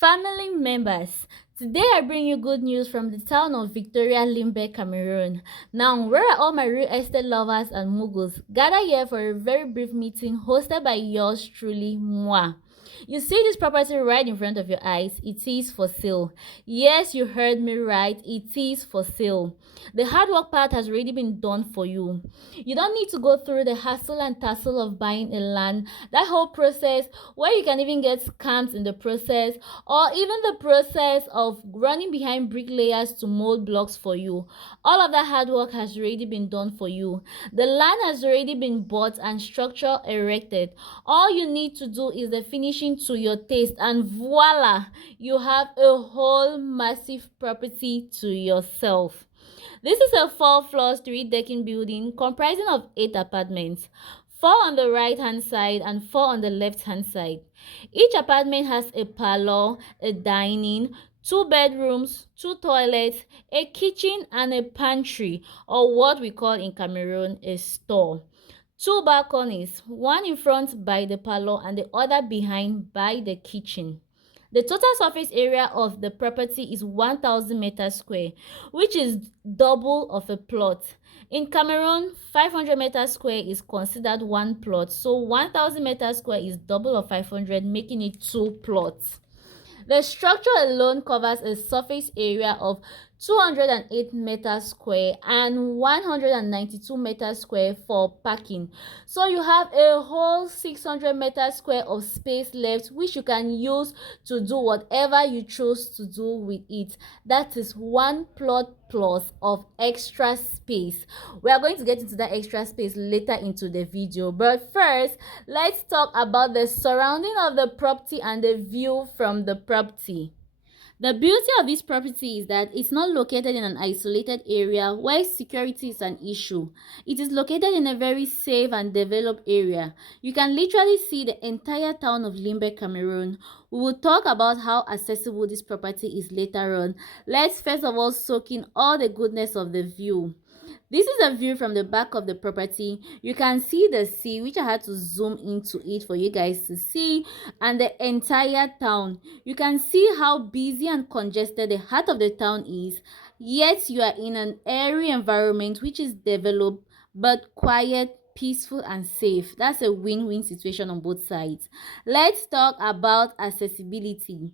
Family members, today I bring you good news from the town of Victoria, Limbe, Cameroon. Now, where are all my real estate lovers and muggles? Gather here for a very brief meeting hosted by yours truly, moi. You see this property right in front of your eyes. It is for sale. Yes, you heard me right. It is for sale. The hard work part has already been done for you. You don't need to go through the hassle and tussle of buying a land. That whole process where you can even get scams in the process, or even the process of running behind bricklayers to mold blocks for you. All of that hard work has already been done for you. The land has already been bought and structure erected. All you need to do is the finishing to your taste, and voila, you have a whole massive property to yourself. This is a 4 floor, 3 decking building comprising of 8 apartments, 4 on the right hand side and 4 on the left hand side. Each apartment has a parlor, a dining, 2 bedrooms, 2 toilets, a kitchen and a pantry, or what we call in Cameroon a store. 2 balconies, one in front by the parlor and the other behind by the kitchen. The total surface area of the property is 1,000 meters square, which is double of a plot. In Cameroon, 500 meters square is considered one plot, so 1,000 meters square is double of 500, making it 2 plots. The structure alone covers a surface area of 208 meters square and 192 meters square for parking. So you have a whole 600 meters square of space left, which you can use to do whatever you choose to do with it. That is one plot plus of extra space. We are going to get into that extra space later into the video, but first let's talk about the surrounding of the property and the view from the property. The beauty of this property is that it's not located in an isolated area where security is an issue. It is located in a very safe and developed area. You can literally see the entire town of Limbe, Cameroon. We will talk about how accessible this property is later on. Let's first of all soak in all the goodness of the view. This is a view from the back of the property. You can see the sea, which I had to zoom into it for you guys to see, and the entire town. You can see how busy and congested the heart of the town is, yet you are in an airy environment which is developed but quiet, peaceful and safe. That's a win-win situation on both sides. Let's talk about accessibility.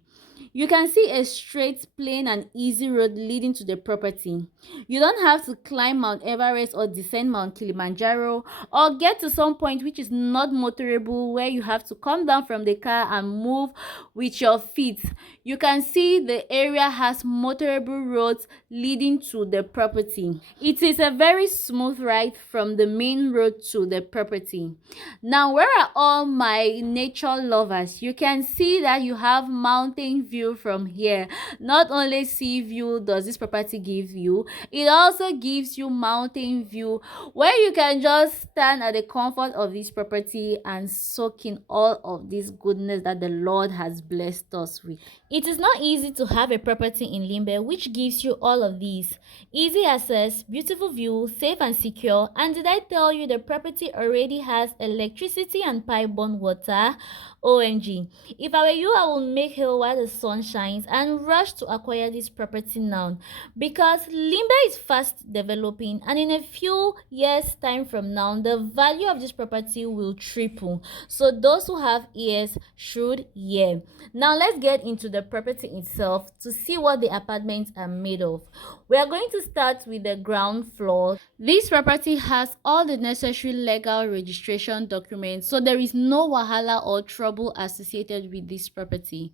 You can see a straight, plain and easy road leading to the property. You don't have to climb Mount Everest or descend Mount Kilimanjaro or get to some point which is not motorable where you have to come down from the car and move with your feet. You can see the area has motorable roads leading to the property. It is a very smooth ride from the main road to the property. Now, where are all my nature lovers? You can see that you have mountain view from here. Not only sea view does this property give you, it also gives you mountain view where you can just stand at the comfort of this property and soak in all of this goodness that the Lord has blessed us with. It is not easy to have a property in Limbe which gives you all of these: easy access, beautiful view, safe and secure. And did I tell you the property already has electricity and pipe-borne water? OMG. If I were you, I would make hay while the sun shines and rush to acquire this property now, because Limbe is fast developing and in a few years time from now the value of this property will triple. So those who have ears should hear. Now let's get into the property itself to see what the apartments are made of. We are going to start with the ground floor. This property has all the necessary legal registration documents, so there is no wahala or trouble associated with this property.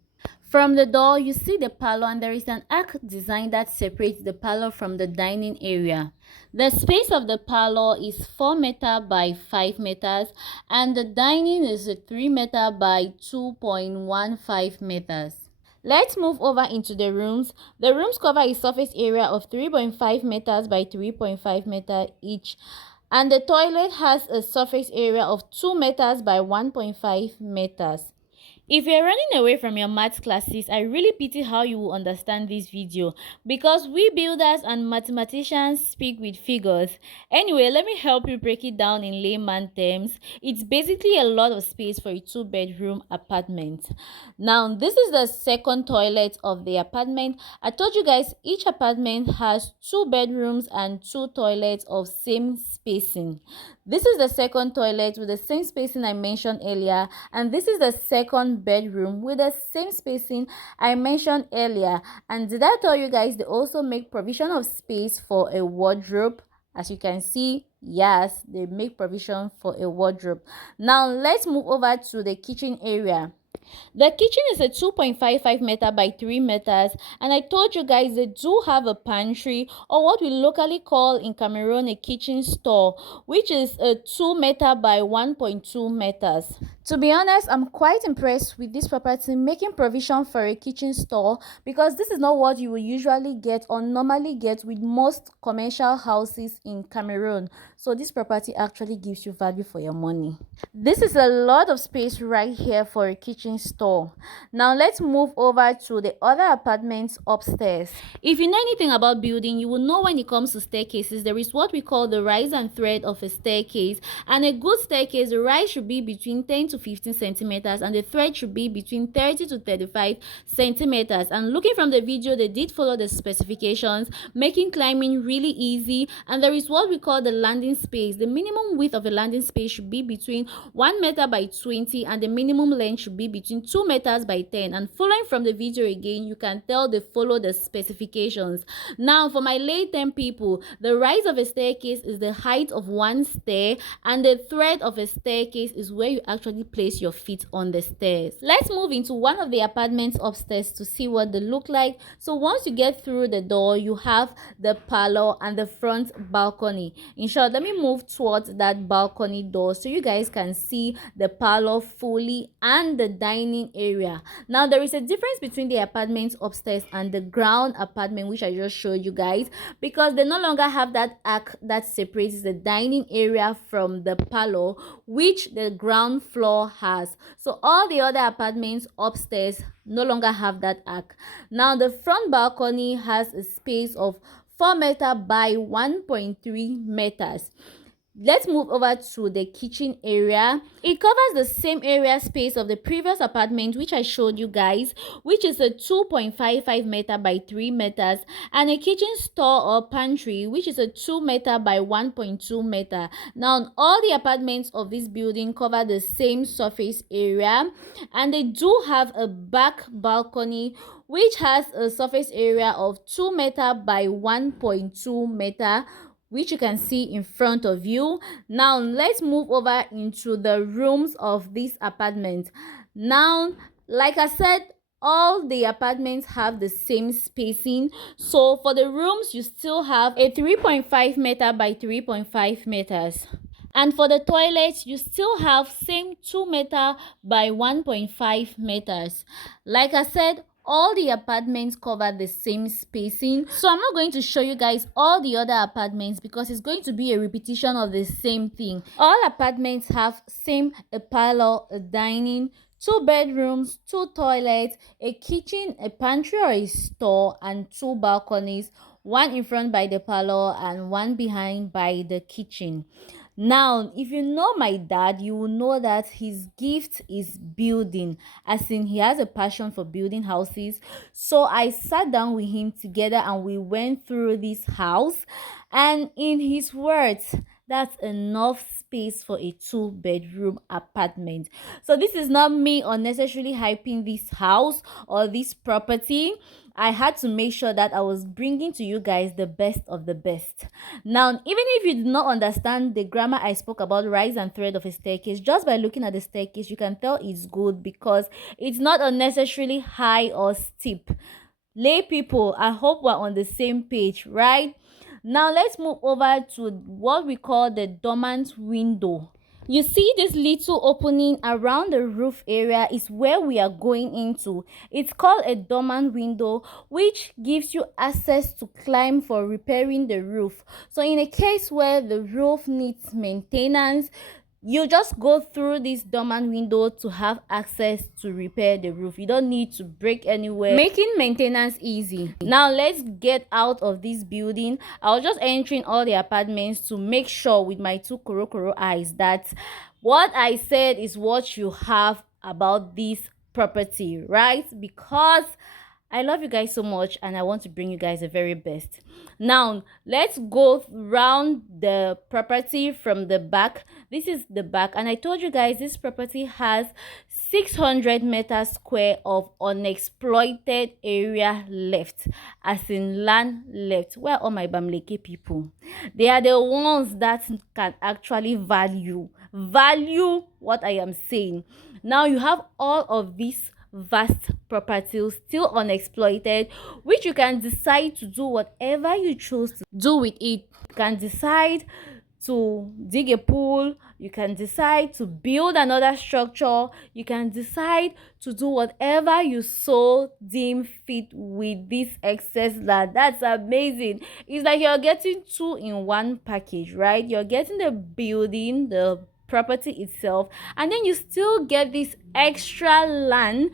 From the door, you see the parlor, and there is an arc design that separates the parlor from the dining area. The space of the parlor is 4 meters by 5 meters, and the dining is 3 meters by 2.15 meters. Let's move over into the rooms. The rooms cover a surface area of 3.5 meters by 3.5 meters each, and the toilet has a surface area of 2 meters by 1.5 meters. If you're running away from your math classes, I really pity how you will understand this video because we builders and mathematicians speak with figures. Anyway, let me help you break it down in layman terms. It's basically a lot of space for a 2-bedroom apartment. Now, this is the second toilet of the apartment. I told you guys each apartment has 2 bedrooms and 2 toilets of same spacing. This is the second toilet with the same spacing I mentioned earlier, and this is the second bedroom with the same spacing I mentioned earlier. And did I tell you guys they also make provision of space for a wardrobe? As you can see, yes, they make provision for a wardrobe. Now let's move over to the kitchen area. The kitchen is a 2.55 meter by 3 meters, and I told you guys they do have a pantry, or what we locally call in Cameroon a kitchen store, which is a 2 meter by 1.2 meters. To be honest, I'm quite impressed with this property making provision for a kitchen store, because this is not what you will usually get or normally get with most commercial houses in Cameroon. So this property actually gives you value for your money. This is a lot of space right here for a kitchen store. Now let's move over to the other apartments upstairs. If you know anything about building, you will know when it comes to staircases, there is what we call the rise and thread of a staircase. And a good staircase, the rise should be between 10 to 15 centimeters and the thread should be between 30 to 35 centimeters. And looking from the video, they did follow the specifications, making climbing really easy. And there is what we call the landing space. The minimum width of a landing space should be between 1 meter by 20 and the minimum length should be between 2 meters by 10. And following from the video again, you can tell they follow the specifications. Now for my layman people, the rise of a staircase is the height of one stair, and the thread of a staircase is where you actually place your feet on the stairs. Let's move into one of the apartments upstairs to see what they look like. So once you get through the door, you have the parlor and the front balcony. In short, let me move towards that balcony door so you guys can see the parlor fully and the dining area. Now there is a difference between the apartments upstairs and the ground apartment, which I just showed you guys, because they no longer have that arc that separates the dining area from the parlor, which the ground floor has. So all the other apartments upstairs no longer have that arc. Now the front balcony has a space of 4 meter by 1.3 meters. Let's move over to the kitchen area. It covers the same area space of the previous apartment which I showed you guys, which is a 2.55 meter by 3 meters, and a kitchen store or pantry which is a 2 meter by 1.2 meter. Now all the apartments of this building cover the same surface area, and they do have a back balcony which has a surface area of 2 meter by 1.2 meter, which you can see in front of you. Now let's move over into the rooms of this apartment. Now, like I said, all the apartments have the same spacing. So for the rooms, you still have a 3.5 meter by 3.5 meters. And for the toilets, you still have same 2 meter by 1.5 meters. Like I said, all the apartments cover the same spacing, so I'm not going to show you guys all the other apartments because it's going to be a repetition of the same thing. All apartments have same a parlor, a dining, 2 bedrooms, 2 toilets, a kitchen, a pantry or a store, and 2 balconies, one in front by the parlor and one behind by the kitchen. Now, if you know my dad, you will know that his gift is building, as in he has a passion for building houses. So I sat down with him together and we went through this house, and in his words, that's enough space for a 2-bedroom apartment. So this is not me unnecessarily hyping this house or this property. I had to make sure that I was bringing to you guys the best of the best. Now, even if you did not understand the grammar I spoke about rise and thread of a staircase, just by looking at the staircase, you can tell it's good because it's not unnecessarily high or steep. Lay people, I hope we're on the same page, right? Now let's move over to what we call the dormant window. You see this little opening around the roof area is where we are going into. It's called a dormant window, which gives you access to climb for repairing the roof. So in a case where the roof needs maintenance, You just go through this dormant window to have access to repair the roof. You don't need to break anywhere, making maintenance easy. Now let's get out of this building. I was just entering all the apartments to make sure with my two koro eyes that what I said is what you have about this property, right? Because I love you guys so much and I want to bring you guys the very best. Now, let's go round the property from the back. This is the back, and I told you guys this property has 600 meters square of unexploited area left, as in land left. Where are all my Bamleke people? They are the ones that can actually value what I am saying. Now you have all of these vast properties still unexploited, which you can decide to do whatever you choose to do with it. You can decide to dig a pool, you can decide to build another structure, you can decide to do whatever you so deem fit with this excess land. That's amazing. It's like you're getting two in one package, right? You're getting the building, the property itself, and then you still get this extra land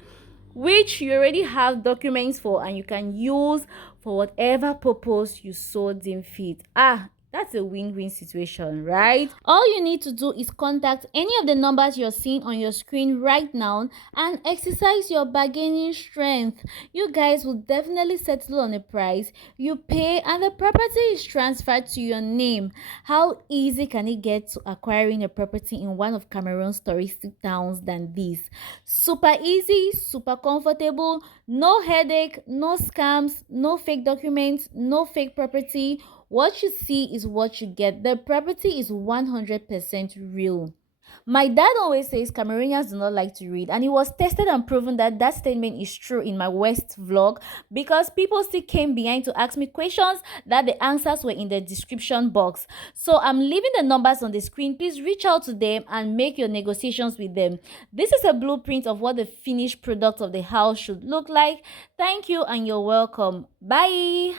which you already have documents for and you can use for whatever purpose you so deem fit. That's a win-win situation, right? All you need to do is contact any of the numbers you're seeing on your screen right now and exercise your bargaining strength. You guys will definitely settle on a price, you pay, and the property is transferred to your name. How easy can it get to acquiring a property in one of Cameroon's touristic towns than this? Super easy, super comfortable, no headache, no scams, no fake documents, no fake property. What you see is what you get. The property is 100% real. My dad always says Cameroonians do not like to read, and it was tested and proven that that statement is true in my West vlog, because people still came behind to ask me questions that the answers were in the description box. So I'm leaving the numbers on the screen. Please reach out to them and make your negotiations with them. This is a blueprint of what the finished product of the house should look like. Thank you and you're welcome. Bye.